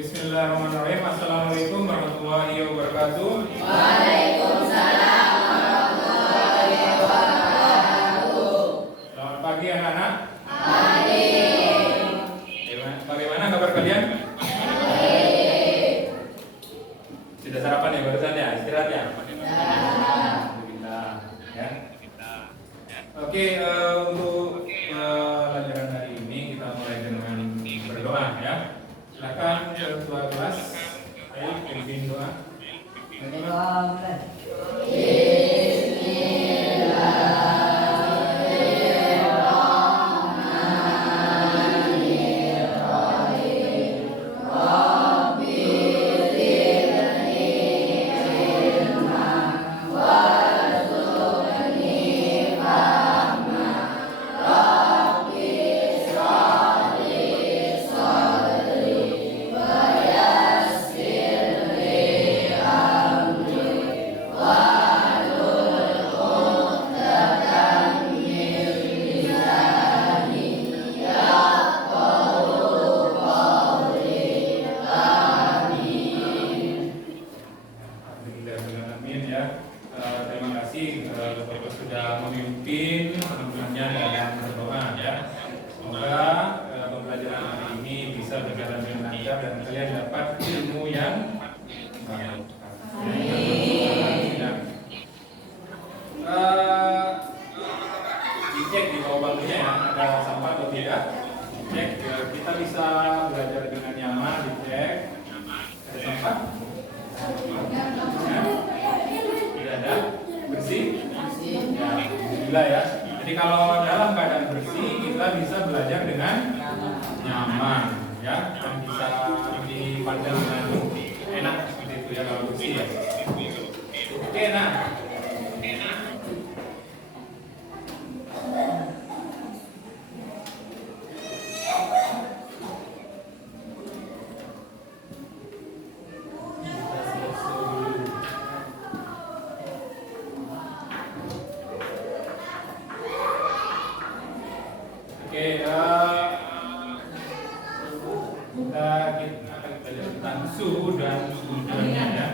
Bismillahirrahmanirrahim. Assalamualaikum warahmatullahi wabarakatuh. Waalaikumsalam warahmatullahi wabarakatuh. Selamat pagi anak-anak. Pagi. Bagaimana kabar kalian? Baik. Sudah sarapan ya barusan ya? Istirahat ya? Alhamdulillah. Ya. Oke, untuk pelajaran hari ini kita mulai dengan berdoa ya. Silakan ketua kelas, ayo pimpin doa. Amin ya. Terima kasih Bapak sudah memimpin semuanya dalam berdoa ya. Semoga pembelajaran hari ini bisa berjalan dengan lancar dan kalian dapat ilmu yang baik. Dicek di bawah bangkunya ya, ada sampah atau tidak. Dicek kita bisa belajar dengan nyaman. Dicek ada sampah. Tidak ada, bersih? Ya, alhamdulillah ya. Jadi kalau dalam keadaan bersih kita bisa belajar dengan nyaman ya, dan bisa dipandang dengan enak seperti itu ya kalau bersih ya. Oke, nah. Oke, kita akan belajar tentang suhu dan hujannya ya.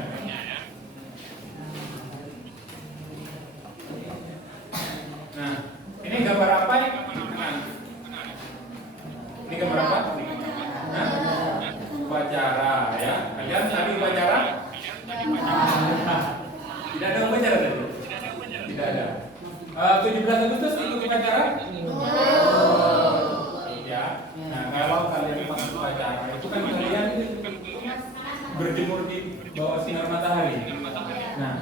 Nah, ini gambar apa nih? Ini gambar apa? Nah, upacara ya. Kalian tadi upacara? Tidak ada upacara tadi? Tidak ada. 17 Agustus ikut upacara? Ya. Nah, kalau kalian pas upacara itu kan kalian berjemur di bawah sinar matahari. Nah,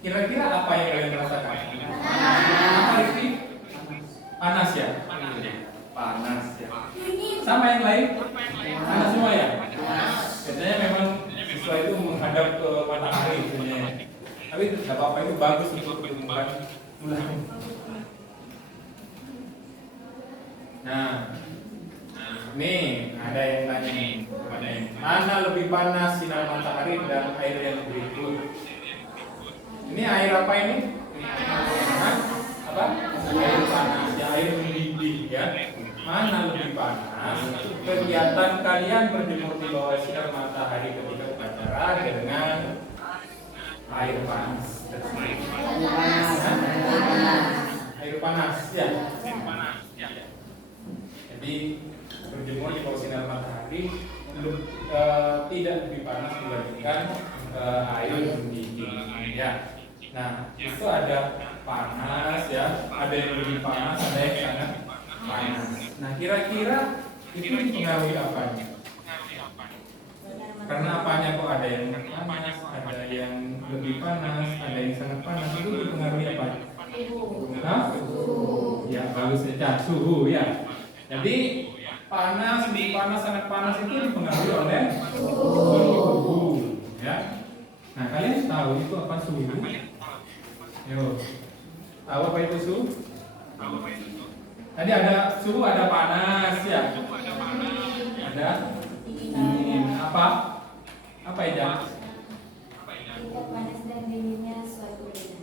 kira-kira apa yang kalian rasakan? Apa itu? Panas ya? Panas ya. Sama yang lain? Panas semua ya? Biasanya memang siswa itu menghadap ke matahari sebenarnya. Tapi tidak apa-apa, itu bagus untuk pertumbuhan tulang. Nah, nih ada yang tanya nih, mana lebih panas sinar matahari dan air yang berikut? Ini air apa ini? Hah? Apa? Air panas, ya air mendidih ya. Mana lebih panas? Kegiatan kalian berjemur di bawah sinar matahari ketika upacara dengan air panas. Air panas ya. Jadi berjemur di bawah sinar matahari tidak lebih panas dibandingkan air mendidih ya. Nah, itu ada panas ya, ada yang lebih panas, ada yang sangat panas. Nah, kira-kira itu dipengaruhi apanya? Karena apanya kok ada yang panas, ada yang lebih panas, ada yang sangat panas, itu dipengaruhi apa? Nah, ya bagus ya, suhu ya. Jadi panas, lebih panas, sangat panas itu dipengaruhi oleh suhu ya. Nah, kalian tahu itu apa suhu? Yo, tahu apa itu suhu? Tadi ada suhu, ada panas ya. Ada dingin. Apa? Apa ya? Panas dan dinginnya suatu beda.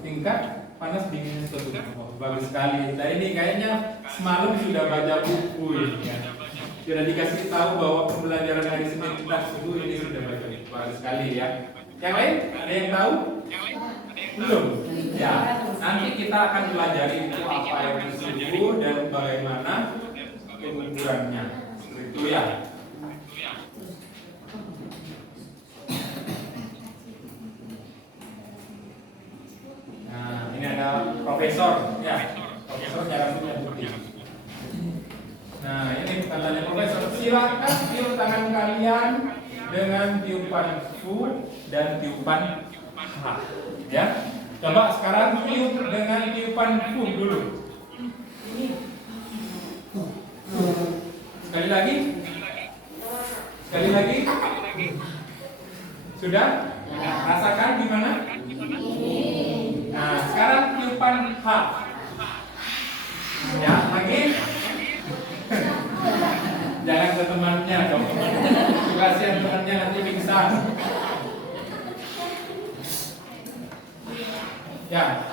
Tingkat panas dingin suatu. Oh, bagus sekali. Nah, ini kayaknya semalam sudah baca buku ini ya. Sudah dikasih tahu bahwa pembelajaran hari Senin tentang suhu ini sudah bagus sekali ya. Yang lain ada yang tahu? Belum. Ya. Nanti kita akan pelajari itu apa itu suhu dan bagaimana pengukurannya. Itu ya. Nah, ini ada profesor, ya. Profesor cara punya bukti. Nah, ini katanya profesor. Silakan tiup tangan kalian dengan tiupan fu dan tiupan ha. Ya. Coba sekarang tiup dengan tiupan fu dulu. Sekali lagi. Sekali lagi. Sudah? Rasakan gimana? Nah, sekarang tiupan ha. Ya, lagi. Jangan ke temannya dong. Kasihan temannya nanti pingsan. Ya.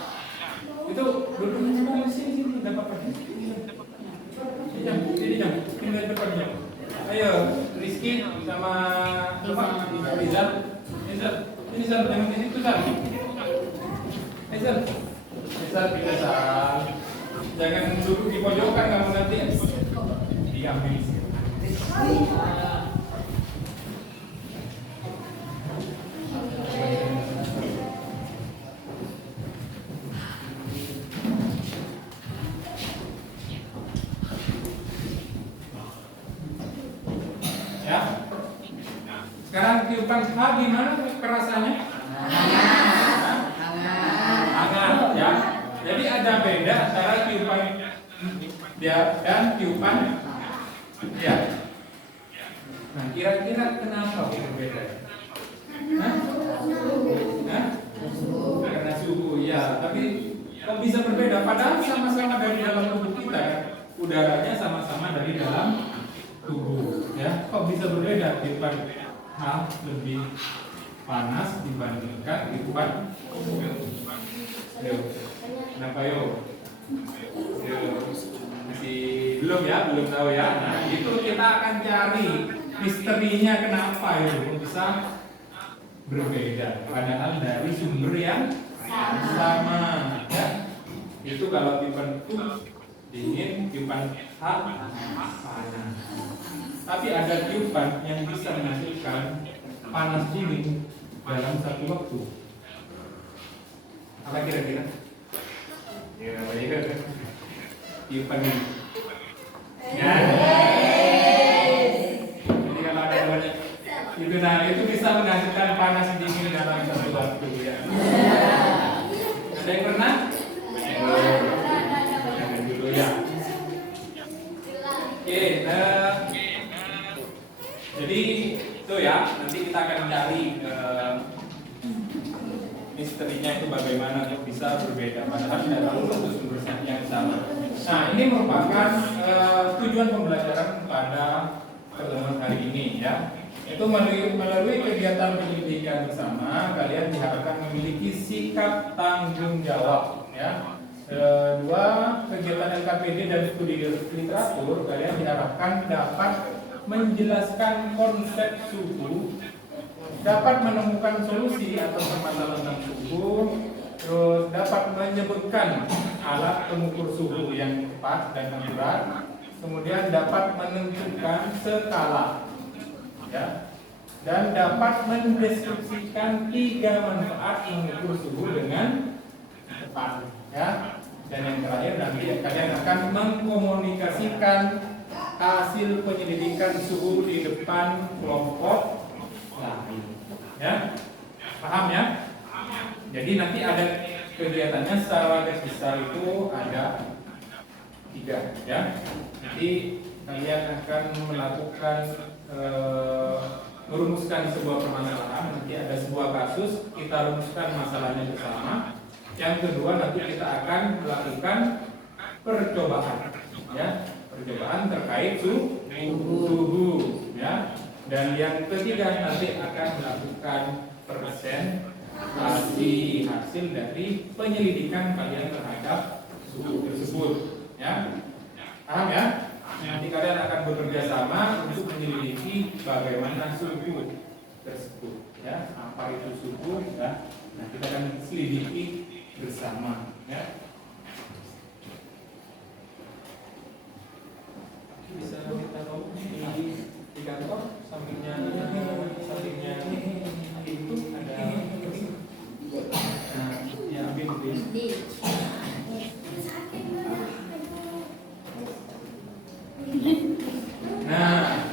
Itu duduk di sini enggak apa-apa. Ini jam. Ini depan jam. Ayo, Rizky sama Rizal. Ini Zal, jangan di situ Zal. Zal, pindah Zal. Jangan duduk di pojokan kamu nanti. Diambil sih. Ya. Sekarang tiupan ha gimana kerasannya? Hangat ya. Jadi ada beda antara tiupan ya dan tiupan ya. Nah, kira-kira kenapa berbeda? Hah? Karena suhu ya. Tapi kok bisa berbeda? Padahal sama-sama dari dalam tubuh kita. Udaranya sama-sama dari dalam tubuh. Ya, kok bisa berbeda? Tiupan ha lebih panas dibandingkan tiupan yo. Kenapa yo? Masih belum ya, belum tahu ya. Nah, itu kita akan cari misterinya kenapa itu bisa berbeda. Padahal dari sumber yang sama ya. Itu kalau tiupan fu dingin, tiupan ha panas. Tapi ada tiupan yang bisa menghasilkan panas dingin dalam satu waktu. Apa kira-kira? Ya, tiupan ini. Ya. Jadi kalau ada banyak itu, nah itu bisa menghasilkan panas dingin dalam satu waktu ya. Ada yang pernah? Jangan dulu ya. Oke, jadi itu ya. Nanti kita akan cari misterinya itu bagaimana kok bisa berbeda padahal dalam sumber yang sama. Nah, ini merupakan tujuan pembelajaran pada pertemuan hari ini ya. Itu melalui kegiatan pendidikan bersama kalian diharapkan memiliki sikap tanggung jawab ya. Dua, kegiatan LKPD dan studi literatur kalian diharapkan dapat menjelaskan konsep suhu, dapat menemukan solusi atas permasalahan tentang suhu, terus dapat menyebutkan alat pengukur suhu yang tepat dan akurat, kemudian dapat menentukan skala, ya, dan dapat mendeskripsikan 3 manfaat mengukur suhu dengan tepat, ya. Dan yang terakhir nanti kalian akan mengkomunikasikan hasil penyelidikan suhu di depan kelompok lain. Ya, paham ya? Jadi nanti ada kegiatannya secara garis besar itu ada 3 ya. Nanti kalian akan melakukan merumuskan sebuah permasalahan. Nanti ada sebuah kasus, kita rumuskan masalahnya bersama. Yang kedua nanti kita akan melakukan percobaan ya, percobaan terkait suhu ya. Dan yang ketiga nanti akan melakukan presentasi hasil dari penyelidikan kalian terhadap suhu tersebut ya. Paham ya? Nanti kalian akan bekerja sama untuk menyelidiki bagaimana suhu tersebut, ya. Apa itu suhu? Ya. Nah, kita akan selidiki bersama, ya. Bisa kita tahu di kantor sampingnya itu ada. Nah, ya ambil dulu. Nah,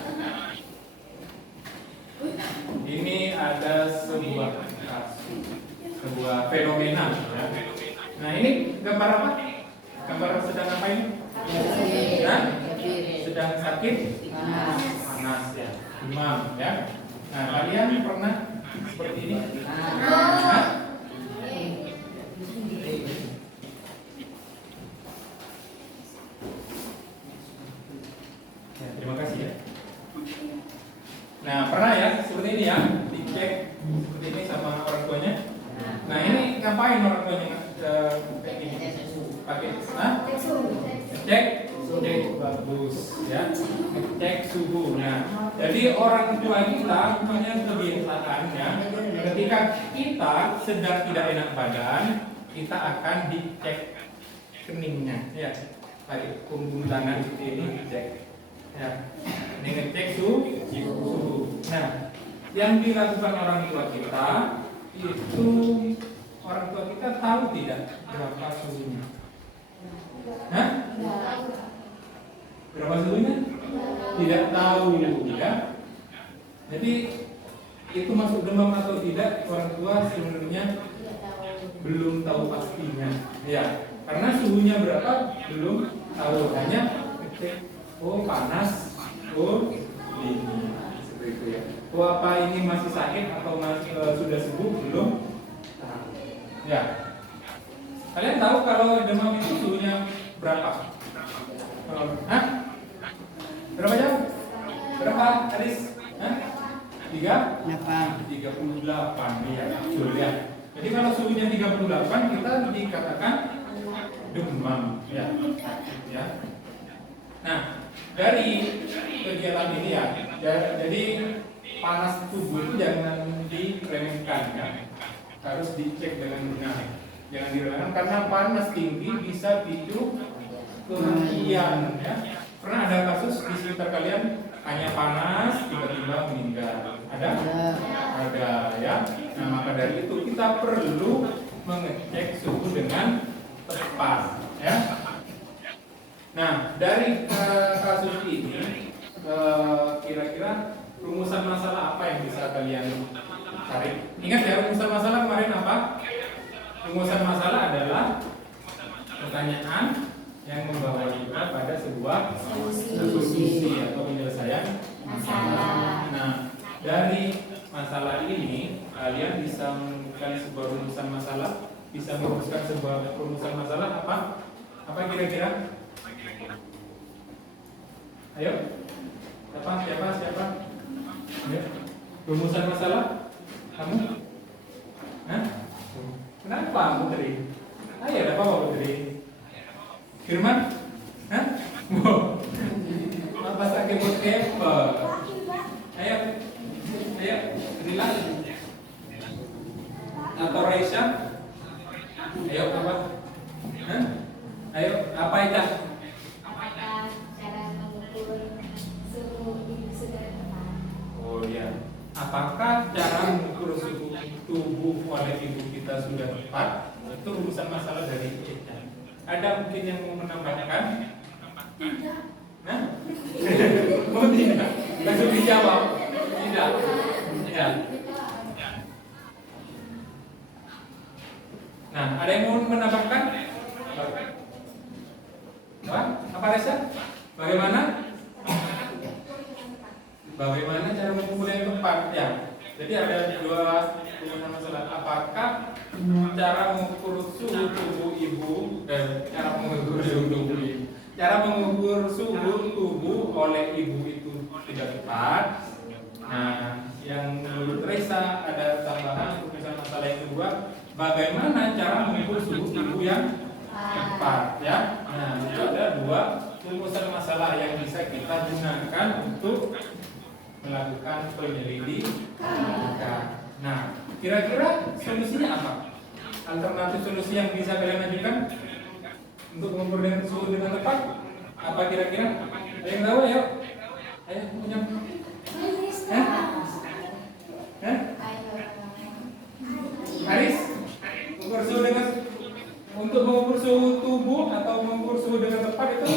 ini ada sebuah kasus, sebuah fenomena, ya. Nah, ini gambar apa? Gambar sedang apa ini? Nah, sedang sakit, panas ya, demam ya. Nah, kalian pernah seperti ini? Hah? Ya, terima kasih ya. Nah, pernah ya seperti ini ya, dicek seperti ini sama orang tuanya. Nah, ini ngapain orang tuanya kayak gini? Pakai, cek bagus ya, cek suhu. Nah, jadi orang tua kita punya kebiasaan ya, ketika kita sedang tidak enak badan, kita akan dicek keningnya ya, pakai punggung tangan seperti ini dicek ya, ini ngecek suhu. Nah, yang dilakukan orang tua kita itu, orang tua kita tahu tidak berapa suhunya? Hah? Berapa suhunya? Tidak tahu ya. Jadi itu masuk demam atau tidak, orang tua sebenarnya belum tahu pastinya. Ya, karena suhunya berapa belum tahu, hanya ngecek oh panas, oh dingin, seperti itu ya. Oh apa ini masih sakit atau masih sudah sembuh belum tahu. Ya. Kalian tahu kalau demam itu suhunya berapa? Hah? Berapa jam? Berapa, Aris? Hah? 38 ya, sudah. Jadi kalau suhunya 38 kita dikatakan demam ya. Ya. Nah, dari kegiatan ini ya, jadi panas tubuh itu jangan diremehkan ya. Harus dicek dengan benar. Jangan diremehkan karena panas tinggi bisa picu kematian ya. Pernah ada kasus di sekitar kalian hanya panas tiba-tiba meninggal? Ada ya. Nah, maka dari itu kita perlu mengecek suhu dengan tepat ya. Nah, dari kasus ini kira-kira rumusan masalah apa yang bisa kalian tarik? Ingat ya, rumusan masalah kemarin apa? Rumusan masalah adalah pertanyaan yang membawa kita pada sebuah solusi atau penyelesaian masalah. Nah, dari masalah ini kalian bisa menemukan sebuah rumusan masalah, bisa merumuskan sebuah rumusan masalah apa? Apa kira-kira? Ayo, siapa? Ayo. Rumusan masalah? Kamu? Hah? Kenapa Putri? Ayo, ada apa Putri? Firman? Hah? Apa sakit kepo? Ayo, Rila? Atau Raisya? Ayo, apa? Hah? Ayo, apa itu? Oh ya, apakah cara mengukur suhu tubuh oleh ibu kita sudah tepat? Itu urusan masalah dari kita. Ada mungkin yang mau menambahkan? Tidak. Nah? Oh tidak. Langsung dijawab. Tidak. Ya. Nah, ada yang mau menambahkan? Apa Reza? Bagaimana cara mengukur yang tepat ya? Jadi ada dua rumusan masalah. Apakah cara mengukur suhu tubuh ibu cara mengukur suhu tubuh oleh ibu itu tidak tepat? Nah, yang menurut Reza ada tambahan rumusan masalah yang kedua. Bagaimana cara mengukur suhu tubuh yang tepat ya? Nah, itu ada dua rumusan masalah yang bisa kita gunakan untuk melakukan penyelidikan. Nah, kira-kira solusinya apa? Alternatif solusi yang bisa kalian ajukan untuk mengukur dengan suhu dengan tepat apa kira-kira? Ada yang tahu? Ayo, ayo punya. Haris, mengukur suhu dengan untuk mengukur suhu tubuh atau mengukur suhu dengan tepat itu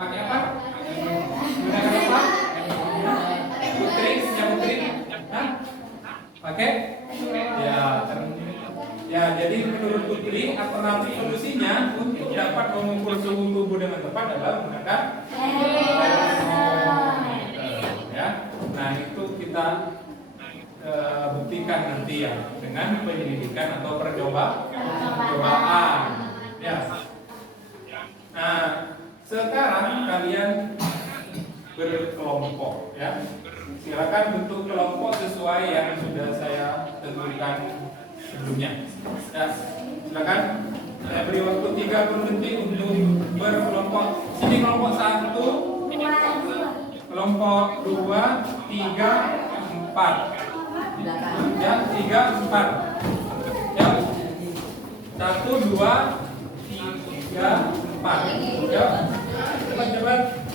pakai apa? Gunakan apa? Putri, ya Putri? Hah? Pakai? Ya, jadi menurut Putri alternatif solusinya untuk dapat mengukur suhu tubuh dengan tepat adalah menggunakan ya. Nah, itu kita buktikan nanti ya dengan penyelidikan atau percobaan. Ya. Nah, sekarang kalian berkelompok ya. Silakan bentuk kelompok sesuai yang sudah saya tentukan sebelumnya. Ya, silakan. Saya beri waktu 30 detik untuk berkelompok. Sini kelompok 1, kelompok 2, 3, 4. Ya, 3, 4. Ya. 1, 2, 3, 4. Ya. Cepat.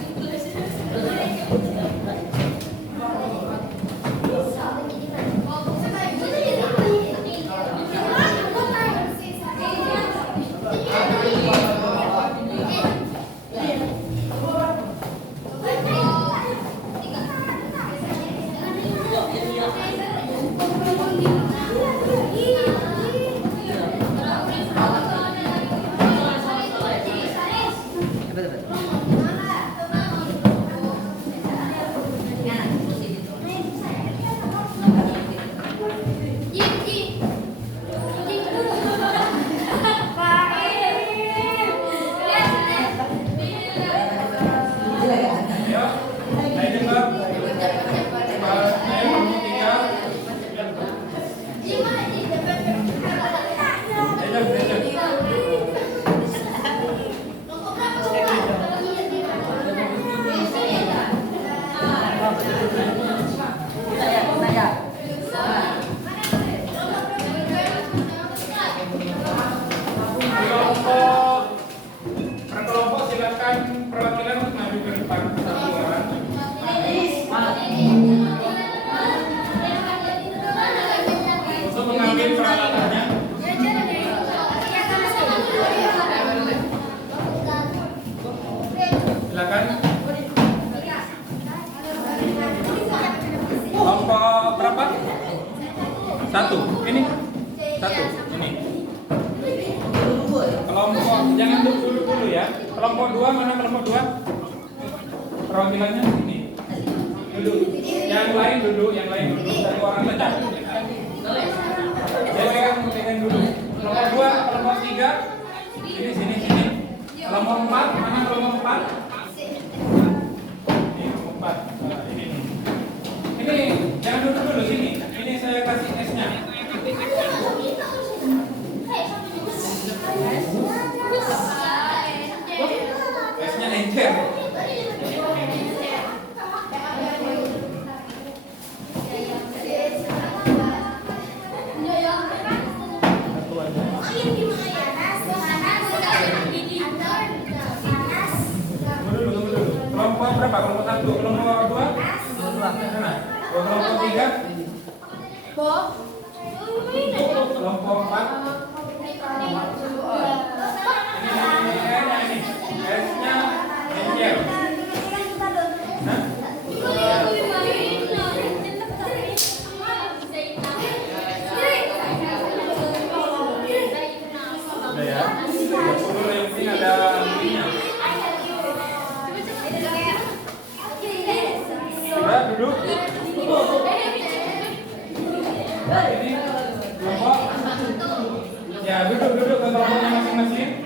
Duduk ke kelompoknya masing-masing.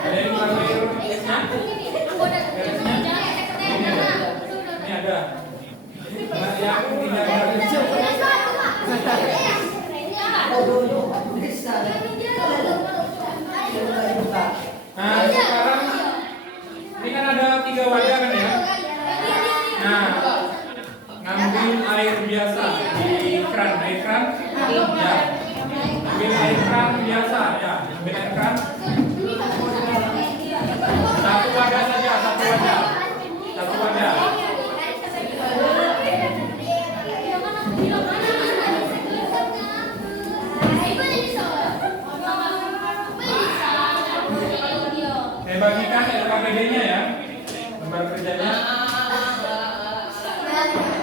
Ada yang mengambil esnya? Ini ada. Yang tidak ada. LKPD-nya ya. Lembar kerjanya.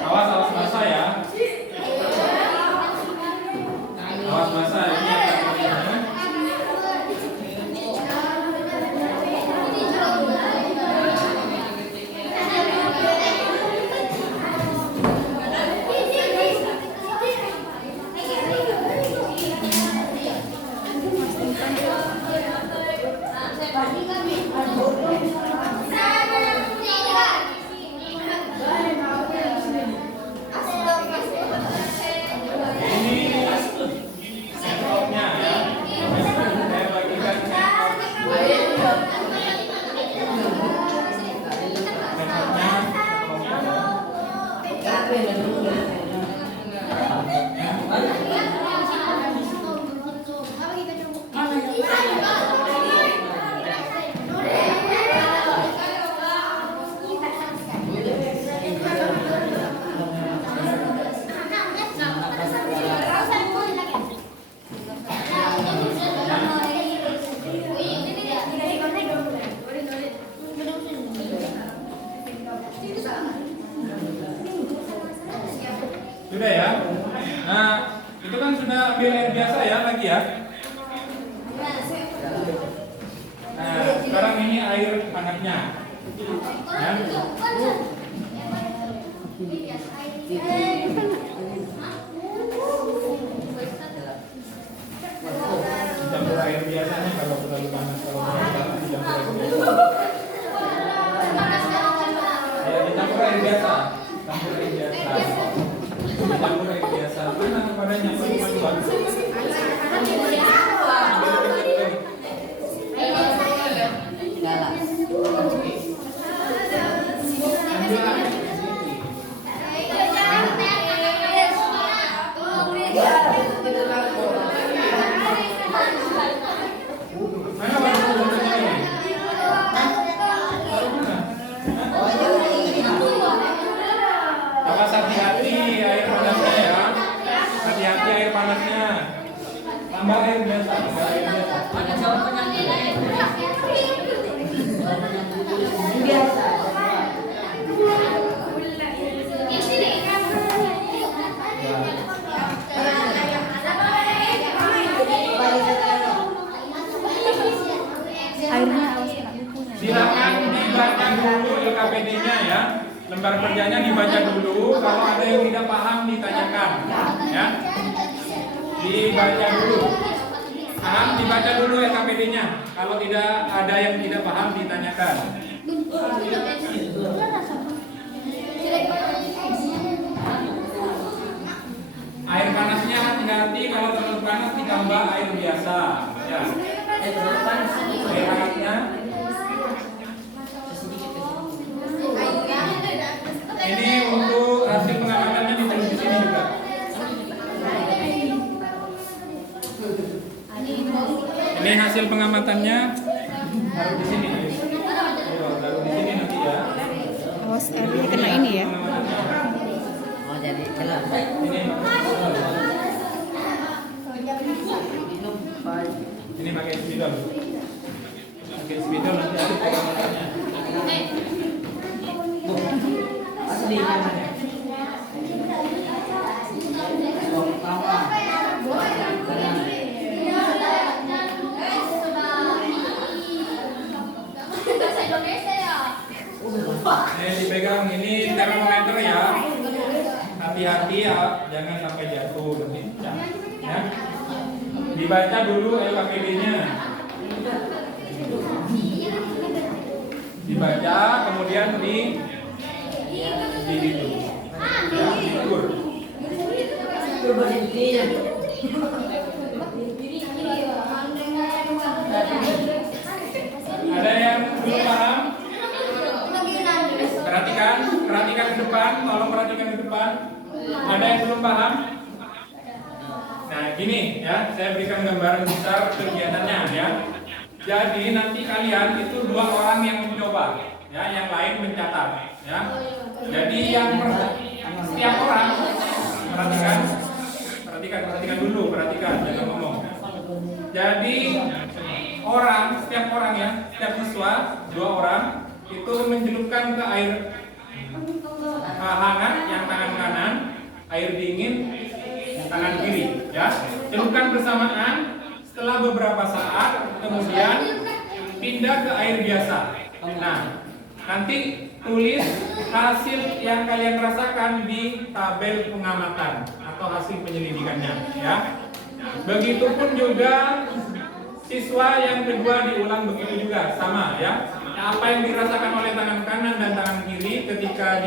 Awas masa ya. Awas masa ini LKPD-nya. Sudah ya. Nah, itu kan sudah ambil air biasa ya lagi ya. Nah, sekarang ini air hangatnya. Ya. Dicampur air biasanya kalau terlalu panas, kalau terlalu panas dicampur air biasa. Ya, dicampur air biasa. Campur air biasa. Dicampur air biasa. Mana kepadanya perempuan? Awas hati-hati air panasnya ya. Hati-hati air panasnya. Tambah air biasa, tambah air biasa. Silakan dibaca dulu LKPD-nya ya. Lembar kerjanya dibaca dulu. Kalau ada yang tidak paham ditanyakan, ya. Dibaca dulu. Paham? Dibaca dulu LKPD-nya. Kalau tidak ada yang tidak paham ditanyakan. Air panasnya hati-hati, kalau terlalu panas ditambah air biasa. Ya. Air hangatnya. Ini untuk hasil pengamatannya ditulis di sini juga. Ini hasil pengamatannya taruh di sini. Ayo, taruh di sini nanti ya. Awas airnya kena ini ya. Oh jadi jelas. Ini pakai spidol. Pakai spidol nanti ada pengamatannya. Aslinya mana? Ini dipegang, ini termometer ya. Hati-hati ya, jangan sampai jatuh nanti. Ya. Dibaca dulu LKPD-nya. Dibaca, kemudian dihitung. Ya, diukur. Ada yang belum paham? Perhatikan ke depan, tolong perhatikan ke depan. Ada yang belum paham? Nah, gini ya, saya berikan gambaran besar kegiatannya ya. Jadi nanti kalian itu 2 orang yang mencoba, ya, yang lain mencatat, ya. Jadi setiap orang perhatikan dulu, jangan ngomong. Jadi setiap orang ya, setiap siswa 2 orang itu mencelupkan ke air hangat yang tangan kanan, air dingin tangan kiri ya. Celupkan bersamaan, setelah beberapa saat kemudian pindah ke air biasa. Nah, nanti tulis hasil yang kalian rasakan di tabel pengamatan atau hasil penyelidikannya ya. Begitupun juga siswa yang kedua diulang begitu juga sama ya. Apa yang dirasakan oleh tangan kanan dan tangan kiri ketika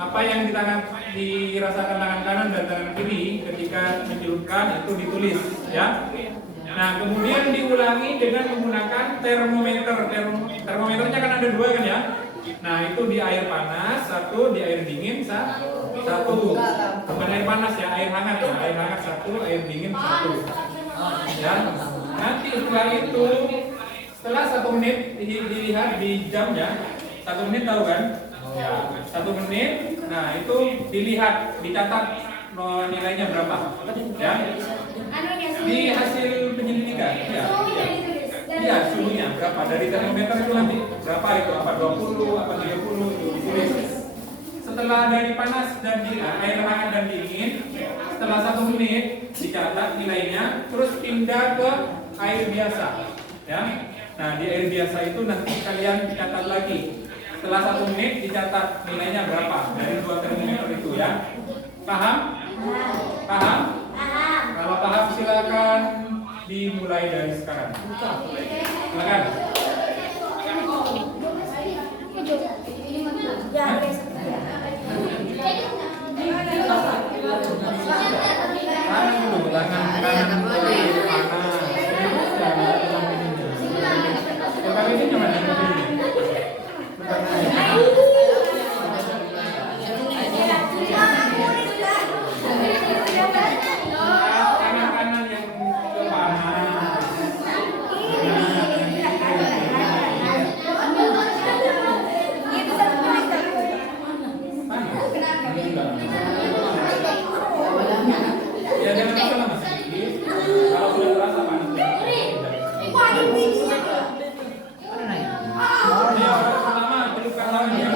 apa yang dirasakan tangan kanan dan tangan kiri ketika mencelupkan itu ditulis ya. Nah, kemudian diulangi dengan menggunakan termometer. Termometernya kan ada 2 kan ya. Nah, itu di air panas, 1 di air dingin, 1. Bukan air panas ya, air hangat ya. Air hangat 1, air dingin 1. Ya. Nanti setelah itu, setelah 1 menit dilihat di jam ya. 1 menit tahu kan? Ya, 1 menit. Nah, itu dilihat, dicatat nilainya berapa. Ya. Di hasil penyelidikan ya. Iya, suhunya berapa dari termometer itu nanti berapa itu, apa 20, apa 30 itu ditulis. Setelah dari panas dan air hangat dan dingin, setelah 1 menit dicatat nilainya, terus pindah ke air biasa ya. Nah, di air biasa itu nanti kalian catat lagi. Setelah 1 menit dicatat nilainya berapa dari 2 termometer itu ya. Paham? Paham? Kalau paham silakan dimulai dari sekarang. Silakan. Tangan kanan dulu, panas. Bukan ini nyaman. Ya jangan lama mas. Kalau sudah terasa panas. Ini orang pertama celupkan tangannya.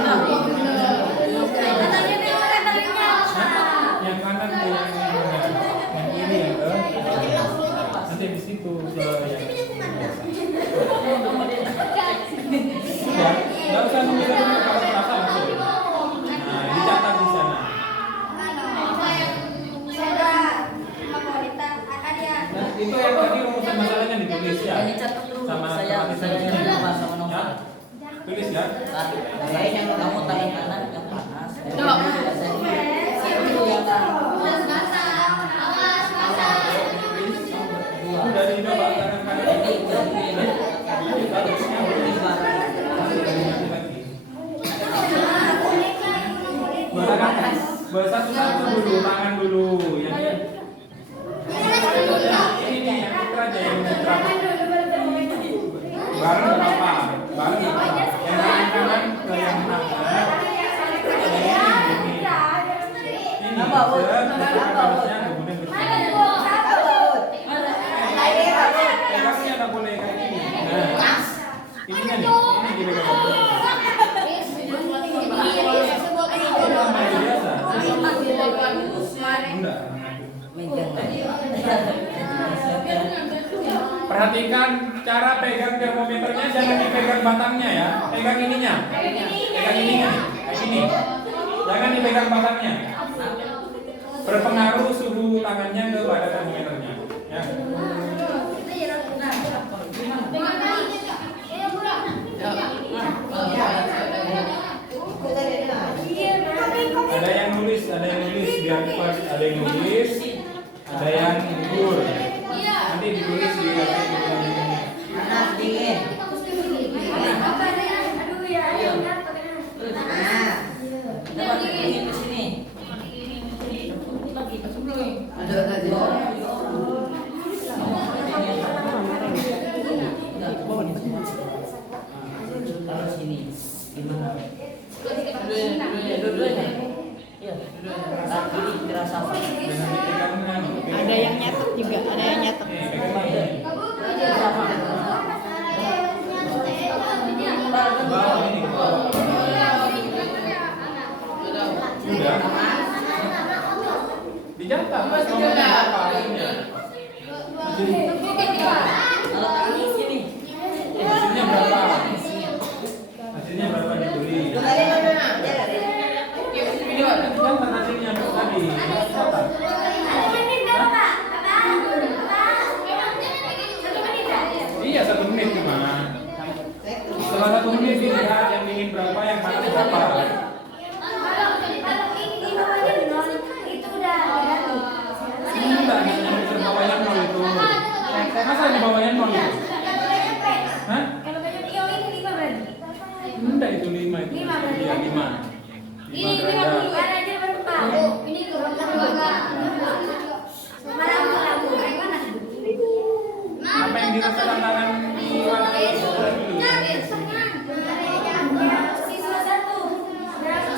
Yang kanan ke yang kiri ya ke. Nanti di situ ke yang biasa. Ya, nggak usah nunggu dulu kalau terasa langsung. Nah, dicatat di sana. Itu yang tadi rumusan masalahnya ditulis ya. Sama tulisannya sama nomor. Tulis ya. Yang kamu tangan kanan yang panas. Udah dicoba tangan kanan. Satu-satu dulu, tangan dulu. Ini yang putra aja yang putra. Bareng berapa? Bareng berapa? Yang kanan ke yang kanan. Ini panasnya kemudian ke sini. Pegangnya tak boleh kayak gini. Nah, ini kan nih, ini dipegang. Perhatikan cara pegang termometernya, jangan dipegang batangnya ya. Pegang ininya. Pegang ininya nih, kayak gini. Jangan dipegang batangnya. Berpengaruh suhu tangannya kepada termometernya. Ya. Ada yang nulis biar cepat. Ada yang nulis, ada yang gugur. Nanti ditulis di Panas dingin. Dapat dingin ke sini. Ada. 1 menit cuma. Setelah 1 menit dilihat yang dingin berapa, yang panas berapa. Kalau ini bawahnya nol, itu udah ganti. Enggak, yang di bawahnya 0 itu. Masa di bawahnya 0 itu? Hah? Kalau kayak iyo ini 5 berarti. Enggak, itu 5 itu. 5 berarti. Iya, 5. Ini 50 ada aja berapa? Ini kurang Apa yang dirasakan tangan di warna itu? Siswa 1 berapa?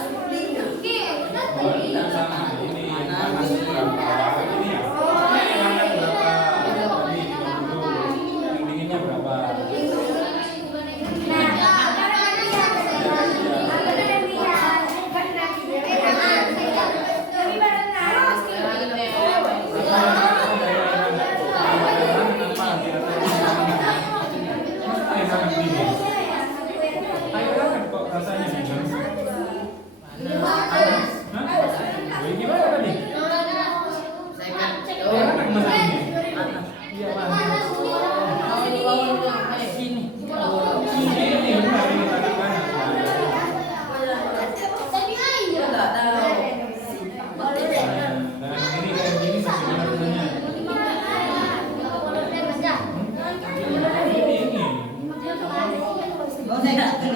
Oh, tidak sama. Ini panas berapa? Ini ya. Ini yang hangat berapa? Tadi 30. Yang dinginnya berapa?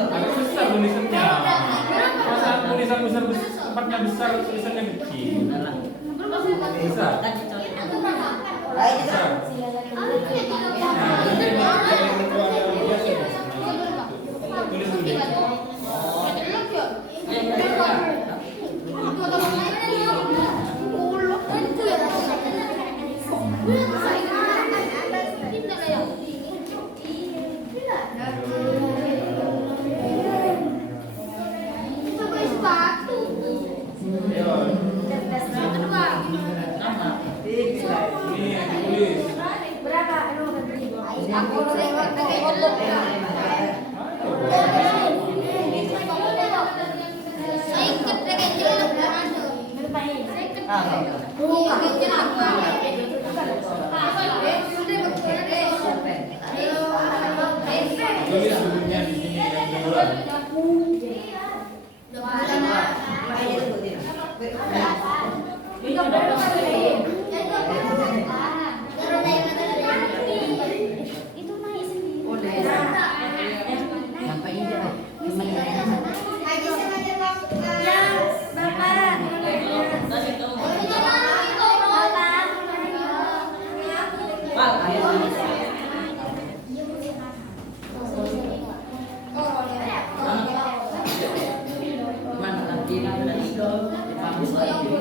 Agak susah tulisannya. Masa tulisan besar tempatnya besar, tulisannya kecil. Bisa. Bisa. Tulis dulu. Ini yang ditulis. Berapa? Aku Tulis dulunya di sini yang kedua. itu naik sendiri. Sampai ini dah. Ya, Bapak. Pak, ayo. Mana nanti dari bagus lagi.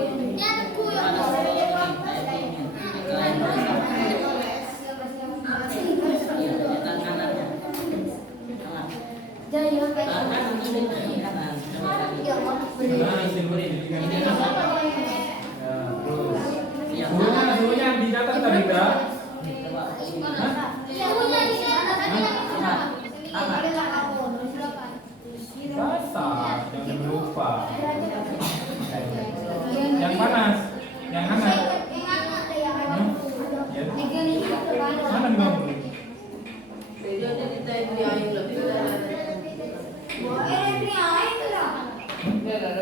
Nah, simbol pendidikannya. Ya, terus. Suhunya di atas tadi, Kak. Basah, jangan lupa. Yang panas, yang hangat. Ya. Mana bang?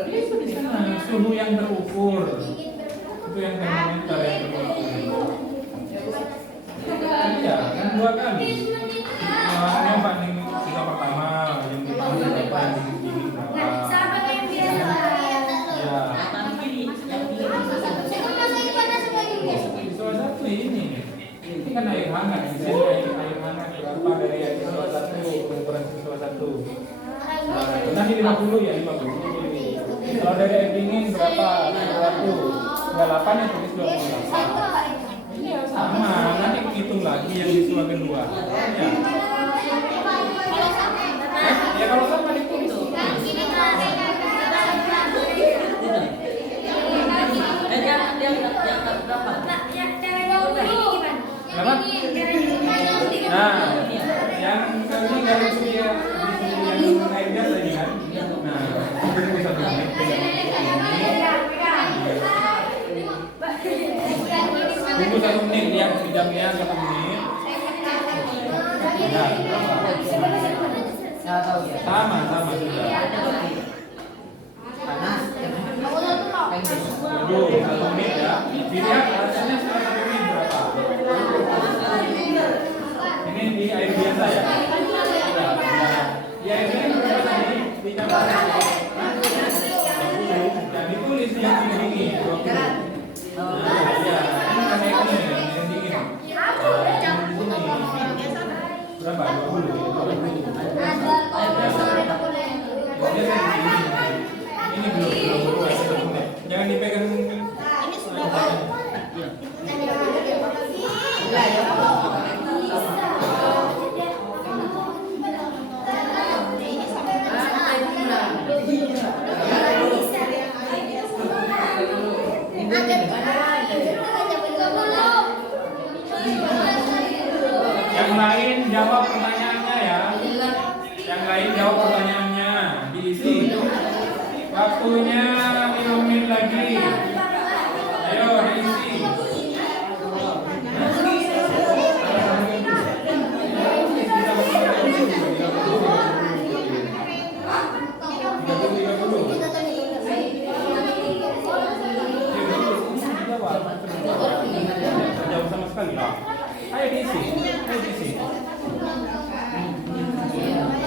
Itu di sana suhu yang terukur. Itu yang termometer yang terukur. Iya, kan 2 kali. Yang paling juga pertama yang dipanggil yang dingin berapa? Sama yang biasa. Ya. Siswa 1 ini. Ini kan air hangat. Di sini air hangat berapa dari siswa 1 ukuran siswa 1. Nanti 50 ya 50. Kalau dari air dingin berapa? 20. 28 ya tulis 28. Iya sama. Nanti hitung lagi yang siswa kedua. Ya. Ya kalau sama ditulis. Berapa? Nah, yang kami garis dia yang air gas tadi kan. Nah, itu bisa menit. Tunggu 1 menit ya, jamnya 1 menit. Enggak, Nggak tahu ya. sama sudah. Panas. Dulu 1 menit ya. Dilihat hasilnya setelah 1 menit berapa. Ini di air biasa ya. Sudah. Di air biasa berapa tadi? Dicampur. Yang ditulis yang dingin 20. Nah, iya. Ini kan yang dingin. Berapa? 20. Ini belum jangan dipegang. Yang lain jawab pertanyaannya ya. Yang lain jawab pertanyaannya, diisi. Waktunya 5 menit lagi. Ayo diisi. Jawab sama sekali lah. Ayo diisi.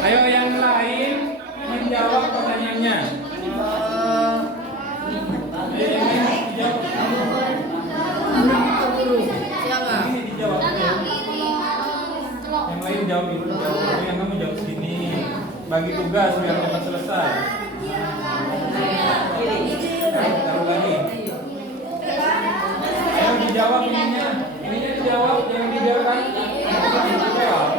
Ayo yang lain menjawab pertanyaannya. Ayo yang lain dijawab. Ini dijawab. Yang lain jawab itu. Yang kamu jawab sini. Bagi tugas biar cepat selesai. Taruh lagi. Ayo dijawab ininya. Ininya dijawab, jangan dibiarkan. Dijawab.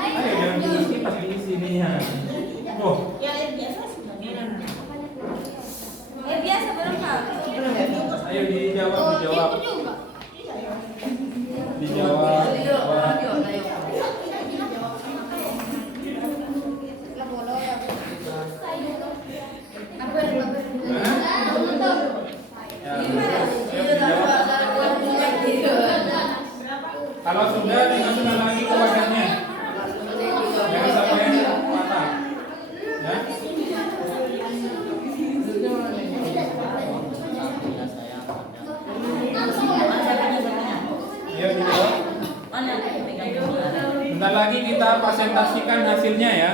Ayo jangan diisi pas diisi ininya. Oh. Ayo dijawab. Kalau sudah dimasukkan lagi ke wadahnya. Jangan sampai patah. Ya. Ayo dijawab. Bentar lagi kita presentasikan hasilnya ya.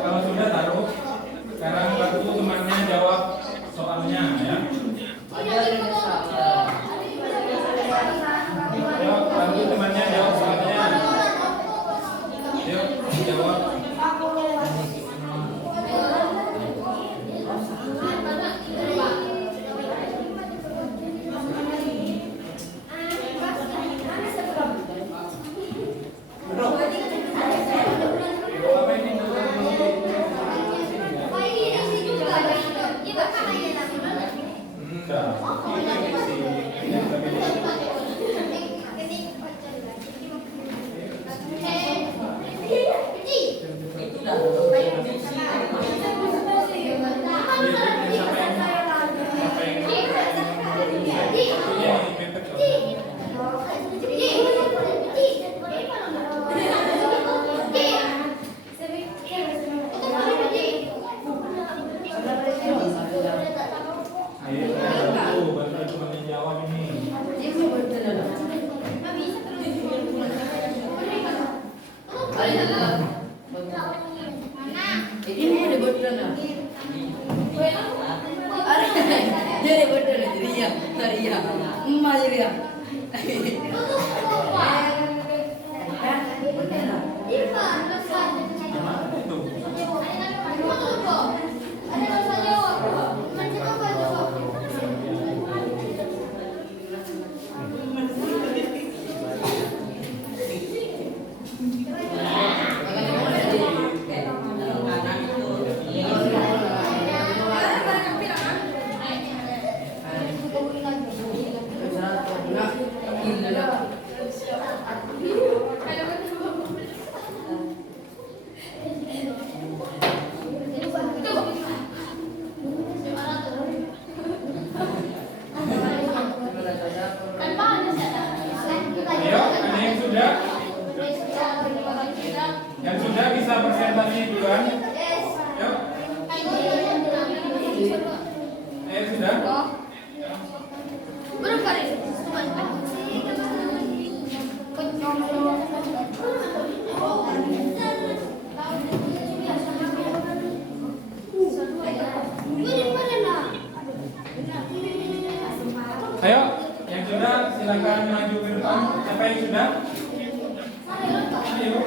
Kalau sudah taruh. Sekarang bantu temannya jawab soalnya ya. Yuk, bantu temannya jawab soalnya. Yuk, jawab. Ayo, Iya. Emak jadi ya. Gimana itu? Ayo, ada yang sudah? Yang sudah bisa presentasi duluan. Yuk. Ayo sudah. Ayo, yang sudah silakan maju ke depan. Siapa yang sudah? Ayo.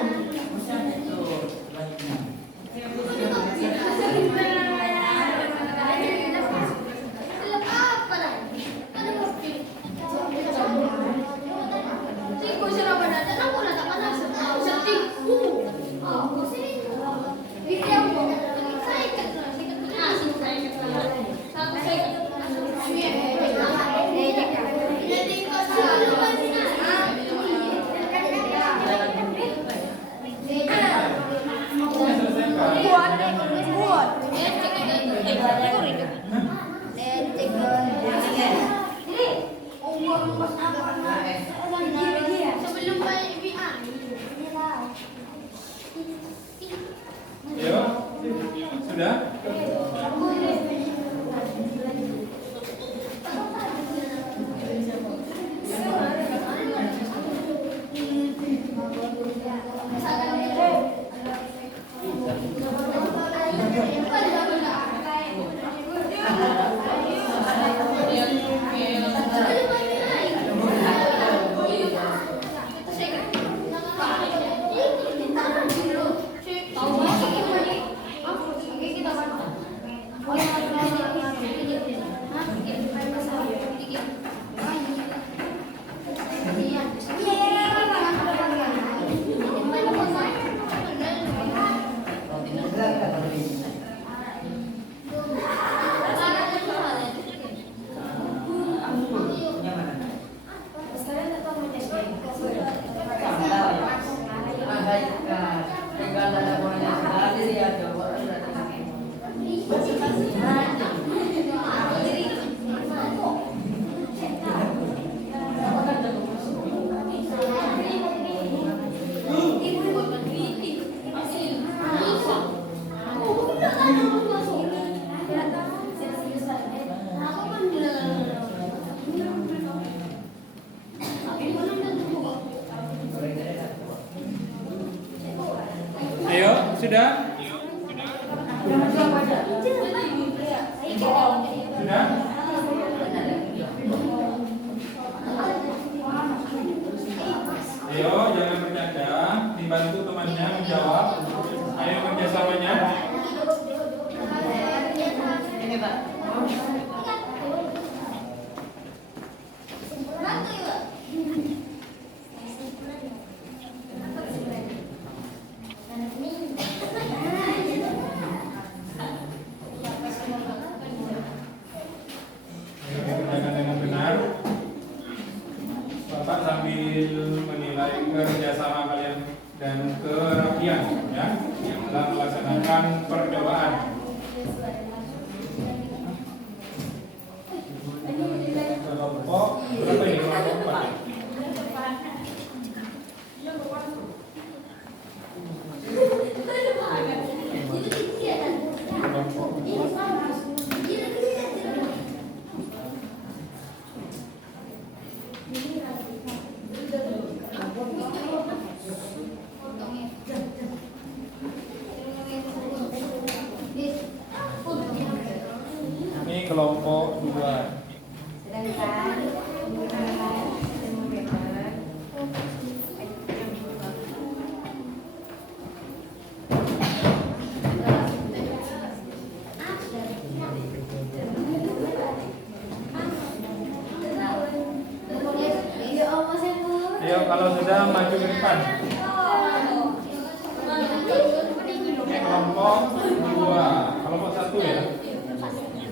Ayo, sudah? Ayo, sudah? Sudah? Ayo, jangan bercanda, dibantu temannya menjawab. Ayo kerjasamanya. Ini Pak. Kerjakan dengan benar. Bapak sambil menilai kerjasama kalian dan kerapian ya dalam melaksanakan percobaan. Kelompok berapa ini? Kelompok 4 ya? Kan menggunakan termometer. Ya Allah, saya pun. Ayo kalau sudah maju ke depan. Kelompok 2, kelompok 1 ya. Kelompok 1.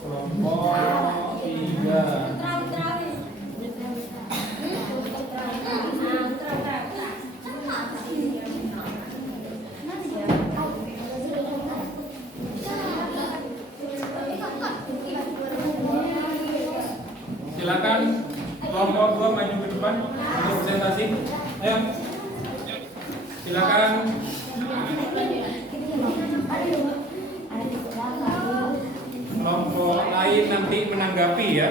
Kelompok 3. Silakan kelompok 2 maju ke depan untuk presentasi. Ayo. Silakan. Kelompok lain nanti menanggapi ya.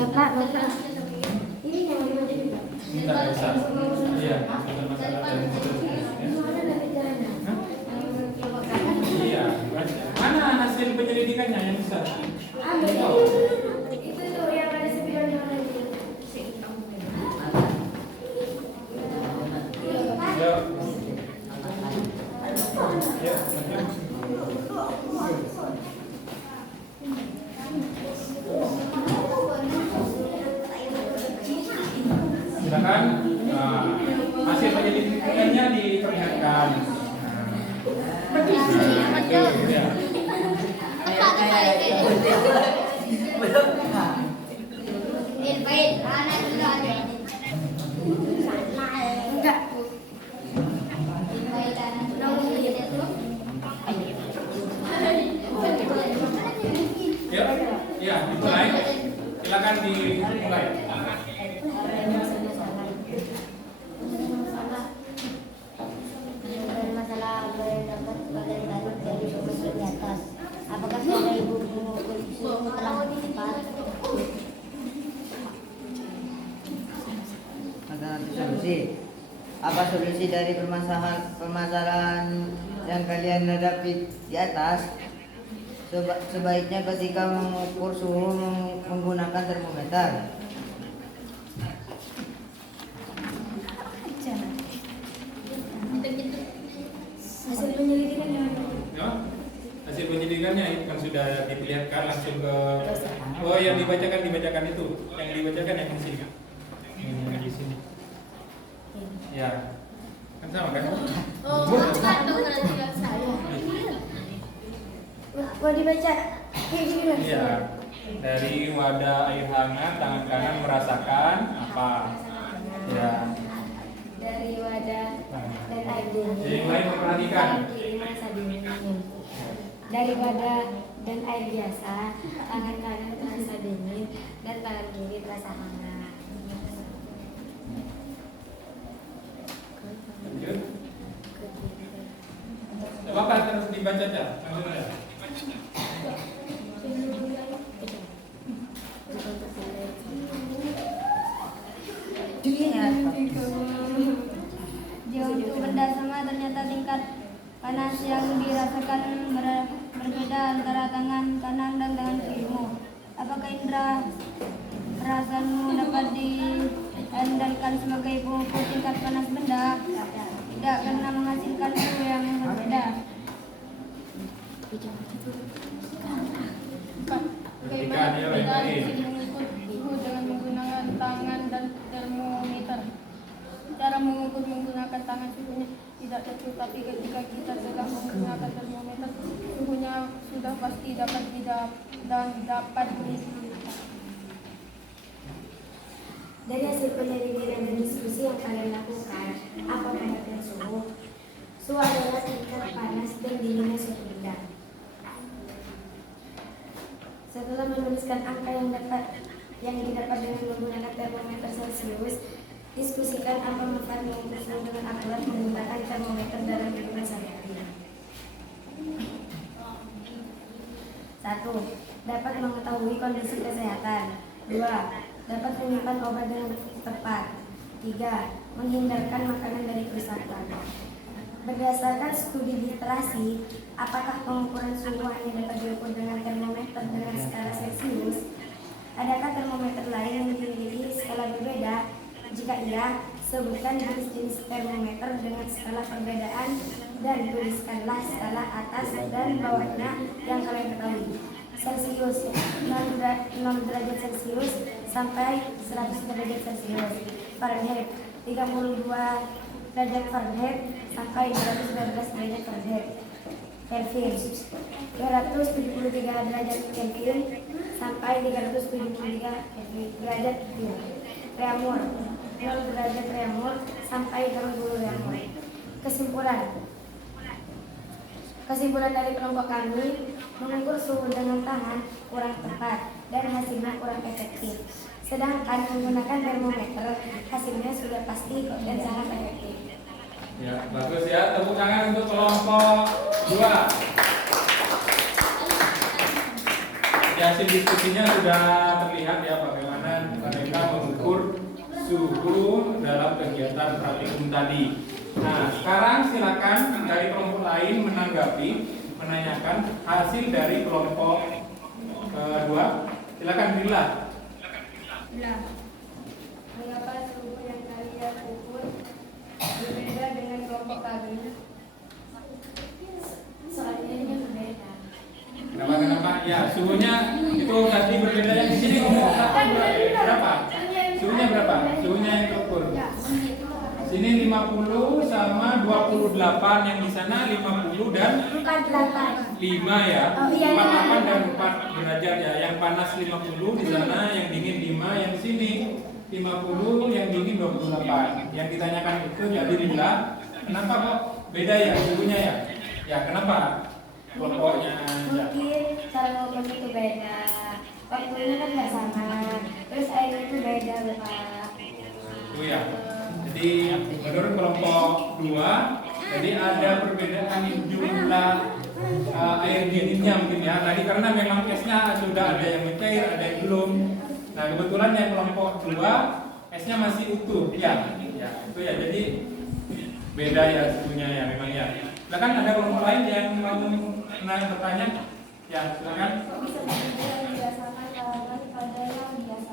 Bapak. Ini yang mana? Tidak usah. Iya, bukan masalah dari situ. Iya, mana hasil penyelidikannya yang bisa? Itu tuh yang ada spionnya lagi. Yuk. Yuk, silakan. Hasil penyelidikannya diperlihatkan. Ya. Yuk, ya, dimulai. Silakan dimulai. Masalah dapat bagian baru dari sumber di atas. Apakah saudara ibu mengukur suhu telah tepat? Solusi. Apa solusi dari permasalahan yang kalian hadapi di atas? Sebaiknya ketika mengukur suhu menggunakan termometer. Hasil penyelidikannya. Ya, hasil penyelidikannya yang sudah diperlihatkan langsung ke. Oh, yang dibacakan itu, yang dibacakan yang di sini. Yang di sini. Ya, kan sama kan? Oh, bukan dong nanti saya. Mau dibaca kayak gini kan? Iya. Dari wadah air hangat, tangan kanan merasakan apa? Ya. Dari wadah dan air dingin. Jadi yang lain memperhatikan. Tangan kiri merasa dingin. Dari wadah dan air biasa, tangan kanan terasa dingin dan tangan kiri terasa hangat. Lanjut. Bapak terus dibaca aja. Langsung aja. Jika untuk benda sama ternyata tingkat panas yang dirasakan berbeda antara tangan kanan dan tangan kirimu. Apakah indera perasaanmu dapat diandalkan sebagai pengukur tingkat panas benda? Tidak, karena menghasilkan suhu yang berbeda. Perhatikan ya baik-baik. Mengukur suhu dengan menggunakan tangan dan termometer. Cara mengukur menggunakan tangan suhunya tidak tentu, tapi ketika kita sedang menggunakan termometer, suhunya sudah pasti dapat Dari hasil penyelidikan dan diskusi yang kalian lakukan, apa pengertian suhu? Suhu adalah tingkat panas dan dinginnya suatu benda. Setelah menuliskan angka yang didapat dengan menggunakan termometer Celcius, Diskusikan apa manfaat mengukur suhu dengan akurat menggunakan termometer dalam kehidupan sehari-hari. 1. Dapat mengetahui kondisi kesehatan. 2. Dapat menyimpan obat dengan tepat. 3. Menghindarkan makanan dari kerusakan. Berdasarkan studi literasi, apakah pengukuran suhu hanya dapat diukur dengan termometer dengan skala Celsius? Adakah termometer lain yang memiliki skala berbeda? Jika iya, sebutkan jenis-jenis termometer dengan skala perbedaan dan tuliskanlah skala atas dan bawahnya yang kalian ketahui. Celsius 0 derajat Celsius sampai 100 derajat Celsius. Fahrenheit 32 derajat Fahrenheit sampai 212 derajat Fahrenheit. Kelvin 273 derajat Kelvin sampai 373 derajat Kelvin. Reaumur 0 derajat reaumur sampai 60 reaumur. Kesimpulan dari kelompok kami, mengukur suhu dengan tangan kurang tepat dan hasilnya kurang efektif. Sedangkan menggunakan termometer hasilnya sudah pasti dan sangat efektif. Ya, bagus ya. Tepuk tangan untuk kelompok 2. Di hasil diskusinya sudah terlihat ya bagaimana mereka mengukur suhu dalam kegiatan praktikum tadi. Nah, sekarang silakan dari kelompok lain menanyakan hasil dari kelompok 2. Silakan Bila. Mengapa suhu yang kalian ukur berbeda dengan kelompok kami? Soalnya ini berbeda. Kenapa? Ya, suhunya itu tadi berbeda yang di sini berapa? Suhunya berapa? Suhunya yang terukur. Sini 50 sama 28, yang di sana 50 dan 48. 5 ya. Oh, iya, 48 dan 4 derajat ya. Yang panas 50 di sana, yang dingin 5, yang sini 50, yang dingin 28. Yang ditanyakan itu jadi Bila, kenapa kok beda ya suhunya ya? Ya, kenapa? Kelompoknya ya. Mungkin kalau ukur itu beda, waktunya kan nggak sama, terus airnya itu beda Bapak. Oh ya. Jadi menurut kelompok 2, jadi ada perbedaan jumlah air dinginnya mungkin ya. Tadi karena memang esnya sudah ada yang mencair, ada yang belum. Nah kebetulan yang kelompok 2 esnya masih utuh ya. Ya itu ya. Jadi beda ya suhunya ya memang ya. Silakan ada kelompok lain yang mau bertanya? Ya silakan. Bisa berbeda yang biasakan lawan pada yang biasa.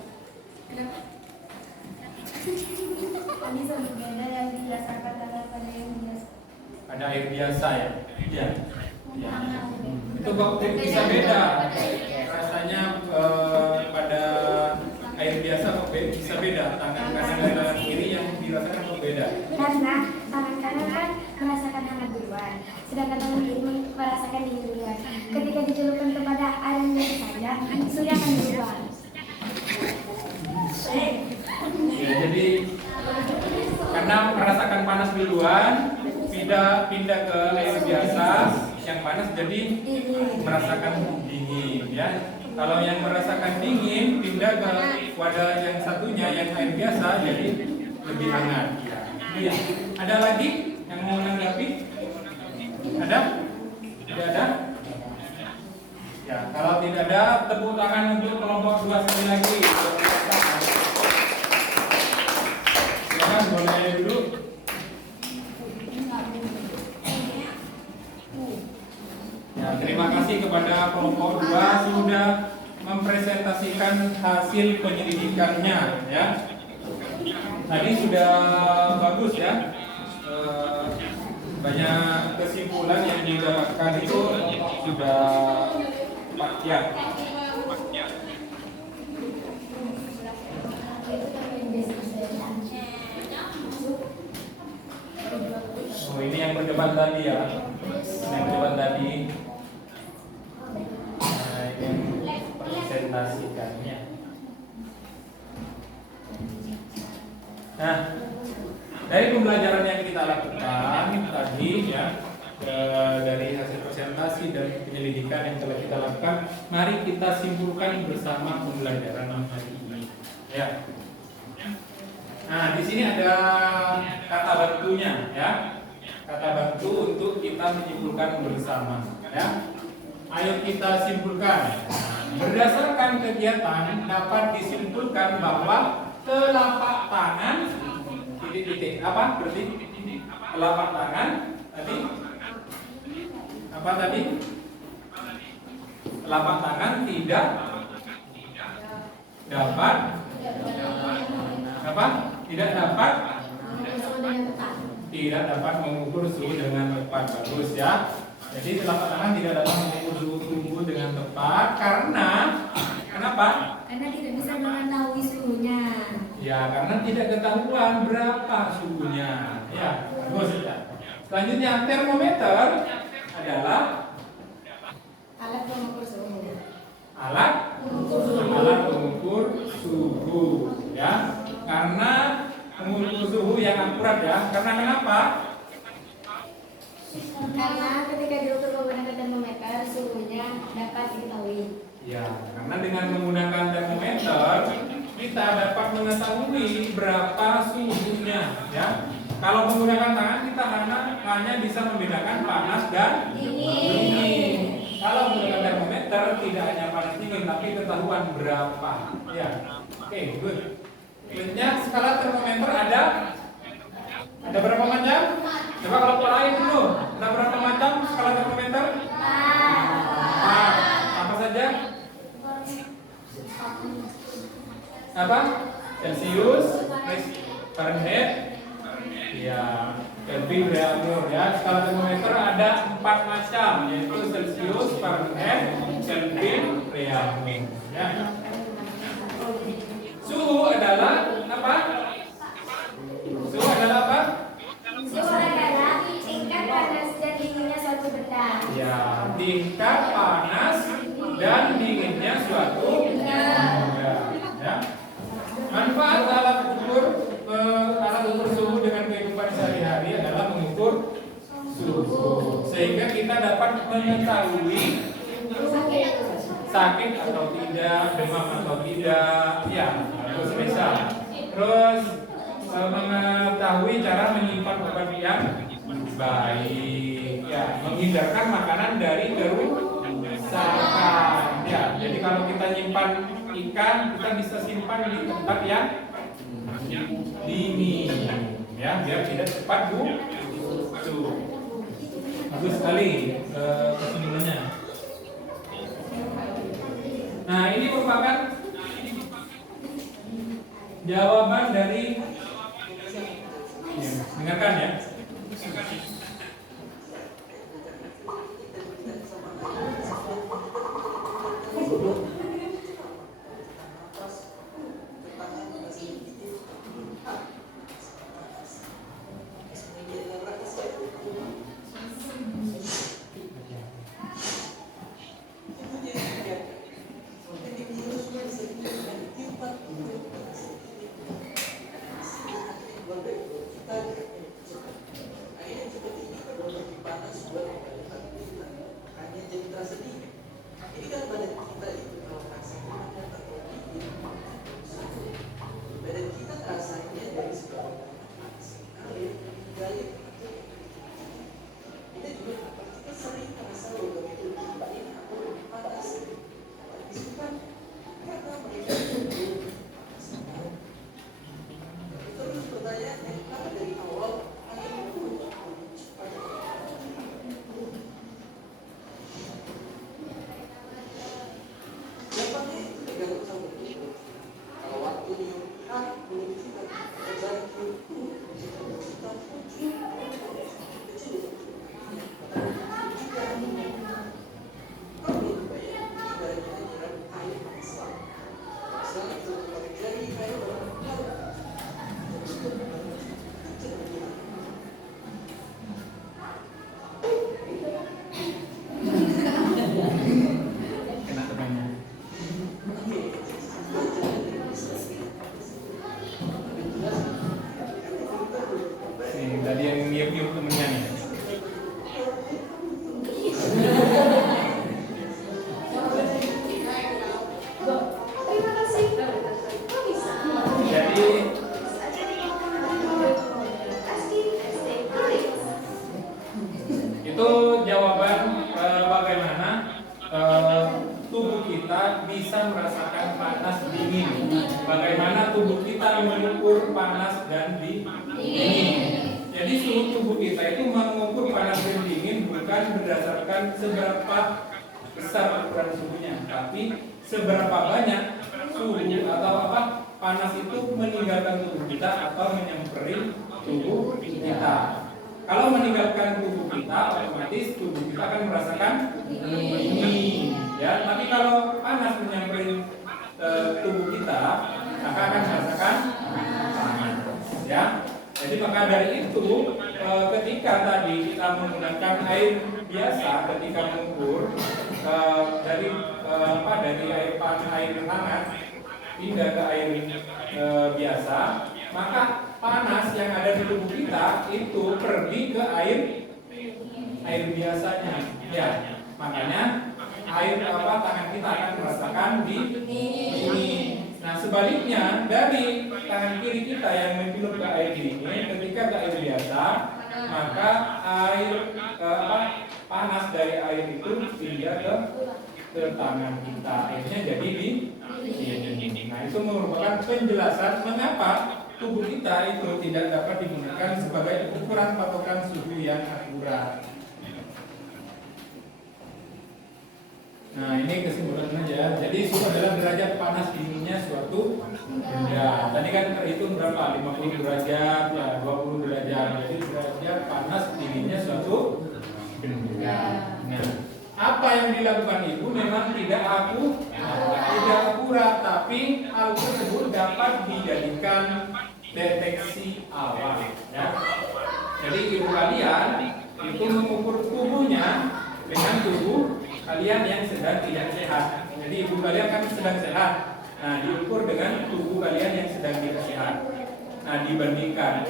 Bisa berbeda yang biasakan pada yang biasa. Ada air biasa ya. Ya. Ya. Itu kok bisa beda rasanya pada air biasa kok bisa beda tangan kanan dan tangan kiri yang dirasakan kok beda. Karena tangan kanan kan merasakan hangat duluan, sedangkan tangan kiri merasakan dingin duluan. Ketika dicelupkan kepada air yang biasa saja, sudah akan duluan. Ya, jadi karena merasakan panas duluan, pindah ke air biasa yang panas jadi merasakan dingin ya. Kalau yang merasakan dingin pindah ke wadah yang satunya yang air biasa jadi lebih hangat. Ya. Ada lagi yang mau menanggapi? Ada? Tidak ada? Ya, kalau tidak ada tepuk tangan untuk kelompok 2 sekali lagi. Silakan boleh dulu. Ya, terima kasih kepada kelompok 2 sudah mempresentasikan hasil penyelidikannya ya. Tadi sudah bagus ya. Banyak kesimpulan yang didapatkan itu sudah tepat ya. Oh ini yang berdebat tadi ya. Yang berdebat tadi. Nah, yang presentasikannya. Nah, dari pembelajaran yang kita lakukan tadi ya, dari hasil presentasi dan penyelidikan yang telah kita lakukan, mari kita simpulkan bersama pembelajaran hari ini. Ya. Nah, di sini ada kata bantunya ya. Kata bantu untuk kita menyimpulkan bersama ya. Ayo kita simpulkan. Berdasarkan kegiatan dapat disimpulkan bahwa telapak tangan titik-titik apa berarti telapak tangan tadi apa tadi? Telapak tangan tidak dapat apa? Tidak dapat mengukur suhu dengan tepat. Bagus ya. Jadi telapak tangan tidak dapat mengukur suhu tubuh dengan tepat karena kenapa? Karena tidak bisa mengetahui suhunya. Ya, karena tidak ketahuan berapa suhunya. Ya, bagus ya. Selanjutnya termometer adalah Alat pengukur suhu. alat pengukur suhu ya. Karena mengukur suhu yang akurat ya. Karena kenapa? Karena ketika diukur menggunakan termometer, suhunya dapat diketahui. Ya, karena dengan menggunakan termometer kita dapat mengetahui berapa suhunya ya. Kalau menggunakan tangan kita hanya bisa membedakan panas dan dingin. Kalau menggunakan termometer tidak hanya panas dingin tapi ketahuan berapa ya. Oke, good. Selanjutnya skala termometer ada berapa macam? Coba kalau polain dulu. Ada berapa macam skala termometer? Apa saja? Apa? Celcius, Fahrenheit, ya, Kelvin, Reaumur ya. Skala termometer ada 4 macam, yaitu Celcius, Fahrenheit, Kelvin, Reaumur. Ya. Suhu adalah apa? Suhu adalah apa? Suhu adalah tingkat panas dan dinginnya suatu benda. Ya, tingkat panas dan dinginnya suatu benda. Ya. Manfaat alat ukur suhu dengan kehidupan sehari-hari adalah mengukur suhu, sehingga kita dapat mengetahui sakit atau tidak, demam atau tidak, ya, terus misal. Terus mengetahui cara menyimpan obat yang baik, ya, menghindarkan makanan dari kerusakan. Ya, jadi kalau kita nyimpan ikan, kita bisa simpan di tempat yang dingin, ya, biar tidak cepat busuk. Bagus sekali kesimpulannya. Nah, ini merupakan jawaban dari dengarkan ya. panas dan dingin. Jadi suhu tubuh kita itu mengukur panas dan dingin bukan berdasarkan seberapa besar ukuran suhunya, tapi seberapa banyak suhu atau panas itu meninggalkan tubuh kita atau menyamperin tubuh kita. Kalau meninggalkan tubuh kita, otomatis tubuh kita akan merasakan dingin, ya. Tapi kalau panas menyamperin tubuh kita, maka akan merasakan panas, ya. Jadi maka dari itu, ketika tadi kita menggunakan air biasa ketika mengukur dari air hangat pindah ke air biasa, maka panas yang ada di tubuh kita itu pergi ke air biasanya, ya. Makanya tangan kita akan merasakan dingin. Nah sebaliknya dari tangan kiri kita yang mencelup ke air dingin ketika ke air biasa, maka panas dari air itu pindah ke tangan kita, akhirnya jadi dingin. Nah itu merupakan penjelasan mengapa tubuh kita itu tidak dapat digunakan sebagai ukuran patokan suhu yang akurat. Nah ini kesimpulan aja. Jadi suhu adalah derajat panas dinginnya suatu benda. Tadi kan terhitung berapa? 50 derajat, ya 20 derajat. Jadi derajat panas dinginnya suatu benda. Nah, apa yang dilakukan ibu memang tidak akurat, tapi hal tersebut dapat dijadikan deteksi awal. Ya. Jadi ibu kalian itu mengukur tubuhnya dengan tubuh kalian yang sedang tidak sehat. Jadi ibu kalian kan sedang sehat. Nah, diukur dengan tubuh kalian yang sedang tidak sehat. Nah, dibandingkan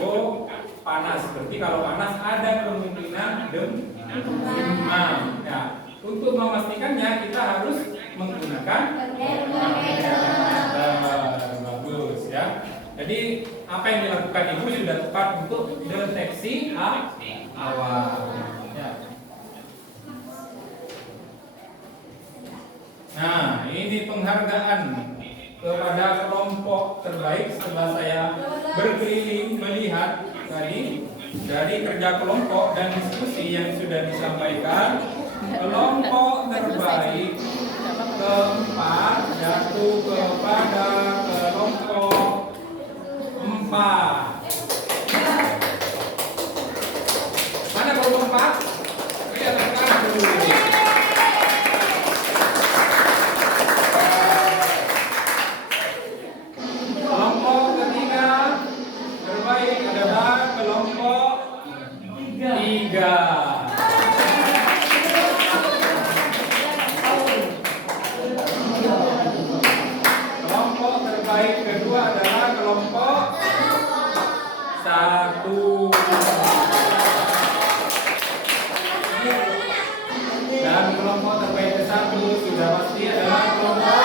panas. Berarti kalau panas ada kemungkinan demam. Ya, untuk memastikannya kita harus menggunakan bagus ya. Jadi apa yang dilakukan ibu sudah tepat untuk deteksi awal. Ya. Nah, ini penghargaan kepada kelompok terbaik setelah saya berkeliling melihat tadi dari kerja kelompok dan diskusi yang sudah disampaikan. Kelompok terbaik keempat jatuh kepada kelompok 4. Mana kelompok 4? Lihat angkat dulu. Kelompok ketiga terbaik adalah kelompok 3. Kelompok terbaik kedua adalah kelompok 1. Dan kelompok terbaik ke-1 sudah pasti adalah kelompok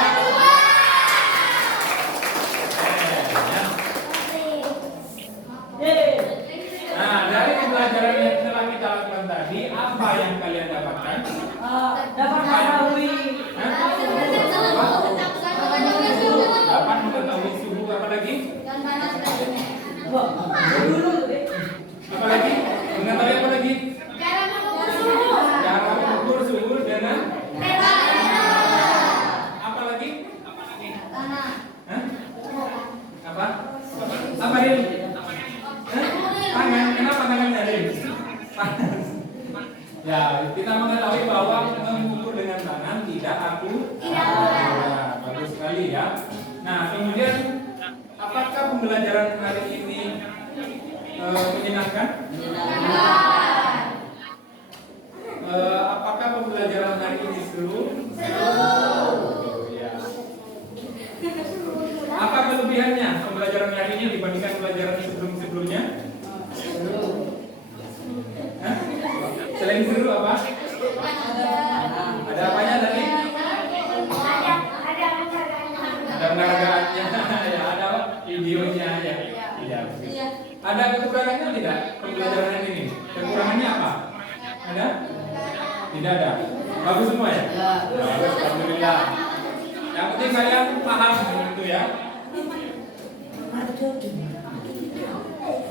Nah, dari pembelajaran yang telah kita lakukan tadi, apa yang kalian dapatkan? Dapat mengetahui Dapat mengetahui suhu, apa lagi? Apa lagi? Mengetahui apa lagi? Cara mengukur suhu dengan apa lagi? Hah? Apa? Apa ini? Tangan, kenapa tangannya ada? Panas. Ya, kita mengetahui bahwa mengukur dengan tangan tidak akurat. Bagus sekali ya. Nah, kemudian apakah pembelajaran hari ini menyenangkan? Apakah pembelajaran hari ini seru? Ya. Apa kelebihannya pembelajaran hari ini dibandingkan pembelajaran sebelum-sebelumnya? Hah? Selain seru apa? Ada apanya tadi? Ada penghargaannya, ya, ada videonya ya. Iya. Ada kekurangannya tidak pembelajaran ini? Kekurangannya apa? Ada? Tidak ada. Bagus semua ya? Bagus, alhamdulillah. Yang penting kalian paham itu ya.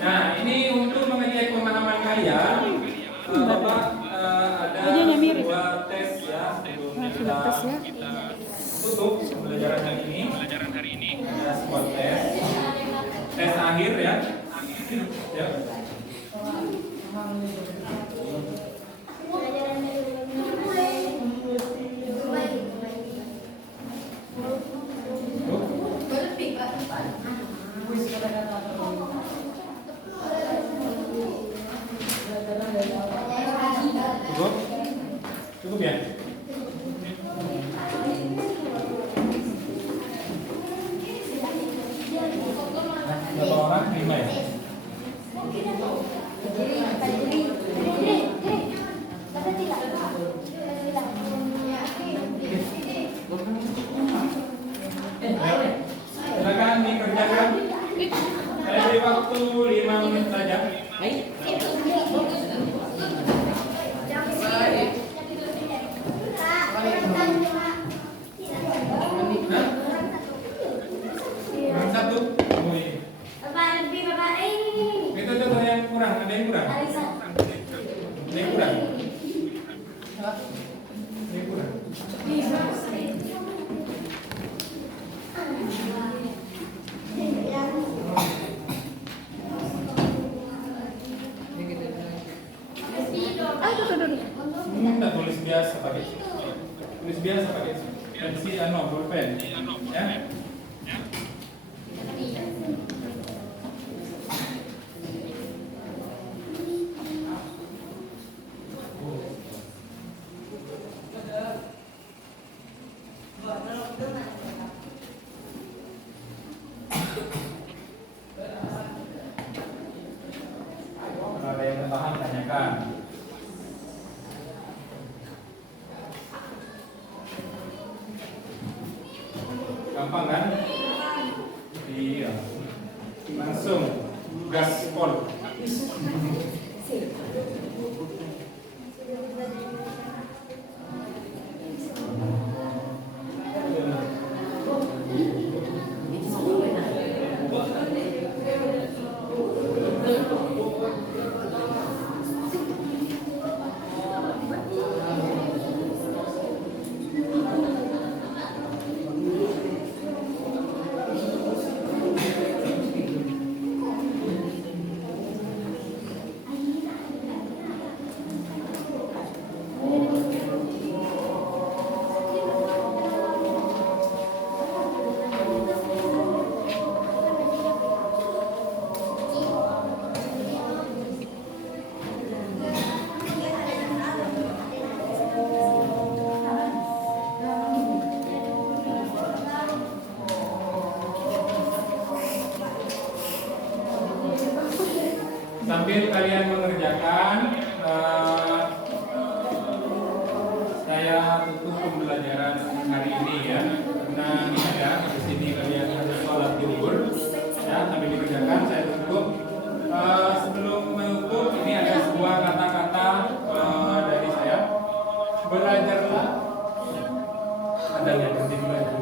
Nah, ini untuk mengecek pemahaman kalian. Bapak ada Wajahnya mirip. dua tes ya sebelum Nah, kita sudah tes ya. tutup pembelajaran hari ini. Ada sebuah tes, tes akhir ya. Ya. Cukup? Cukup ya? Berapa orang? 5 ya? Silakan dikerjakan. Saya beri waktu 5 menit saja. Kurang satu. Oh, iya. Itu tuh yang kurang, ada yang kurang. Ada yang kurang. Ada yang kurang. Kita tulis biasa pakai tulis biasa pakai pensil bolpen ya. Kalau ada yang paham tanyakan. Gampang kan? Iya. Langsung gaspol. Sambil kalian mengerjakan, saya tutup pembelajaran hari ini ya. Karena ini ya, di sini kalian harus sholat zuhur. Ya, sambil dikerjakan saya tutup. Sebelum menutup, ini ada sebuah kata-kata dari saya. Belajarlah. Ada yang berhenti belajar.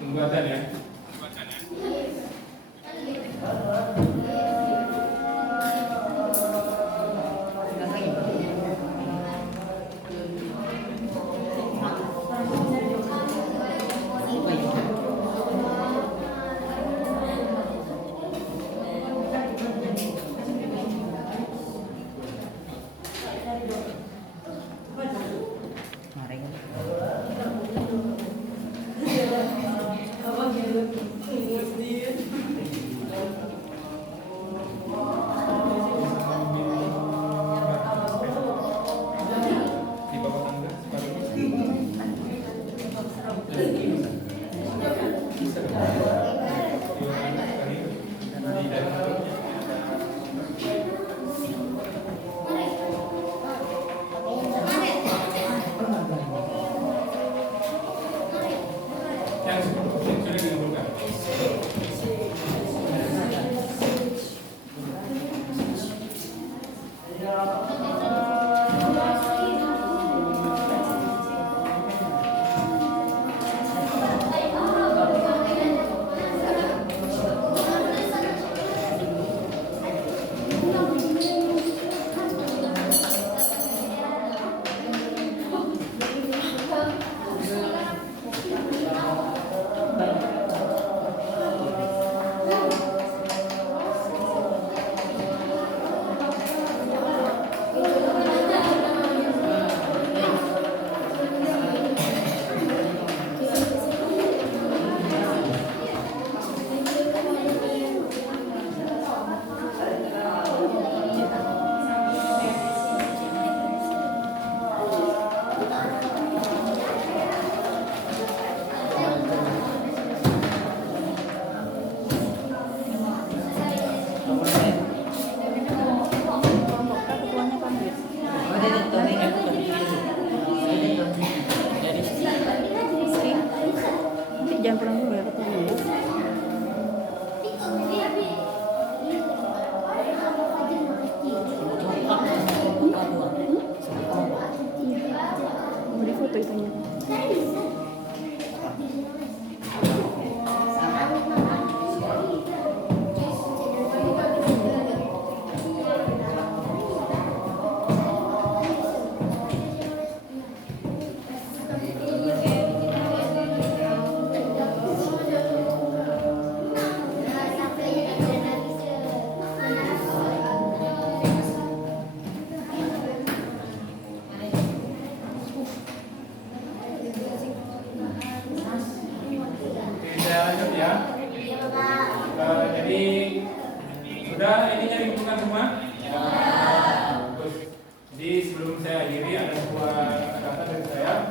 Pembuatan ya.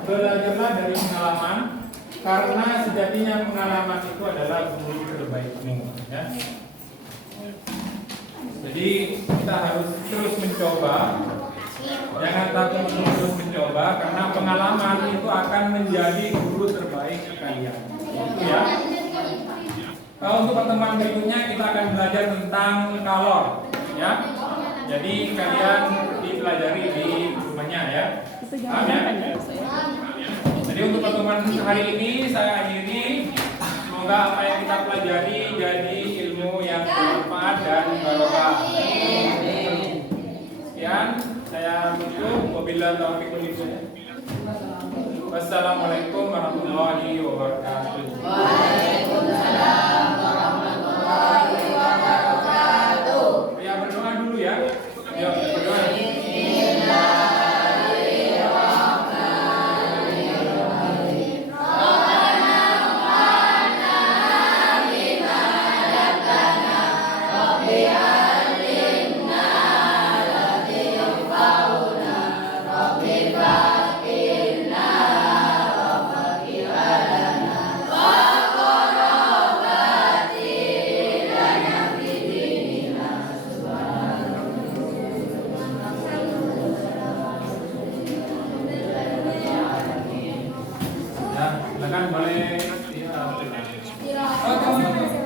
belajarlah dari pengalaman, karena sejatinya pengalaman itu adalah guru terbaikmu. Ya. Jadi kita harus terus mencoba, jangan takut untuk terus mencoba, karena pengalaman itu akan menjadi guru terbaik kalian. Ya. Untuk pertemuan berikutnya kita akan belajar tentang kalor. Ya. Jadi kalian dipelajari di rumahnya ya. Paham ya? Jadi untuk pertemuan hari ini saya akhiri. Semoga apa yang kita pelajari jadi ilmu yang bermanfaat dan barokah. Sekian, saya tutup. Wabillahi taufiq wal hidayah. Wassalamualaikum warahmatullahi wabarakatuh. Waalaikumsalam warahmatullahi wabarakatuh. Ya berdoa dulu ya. Yuk.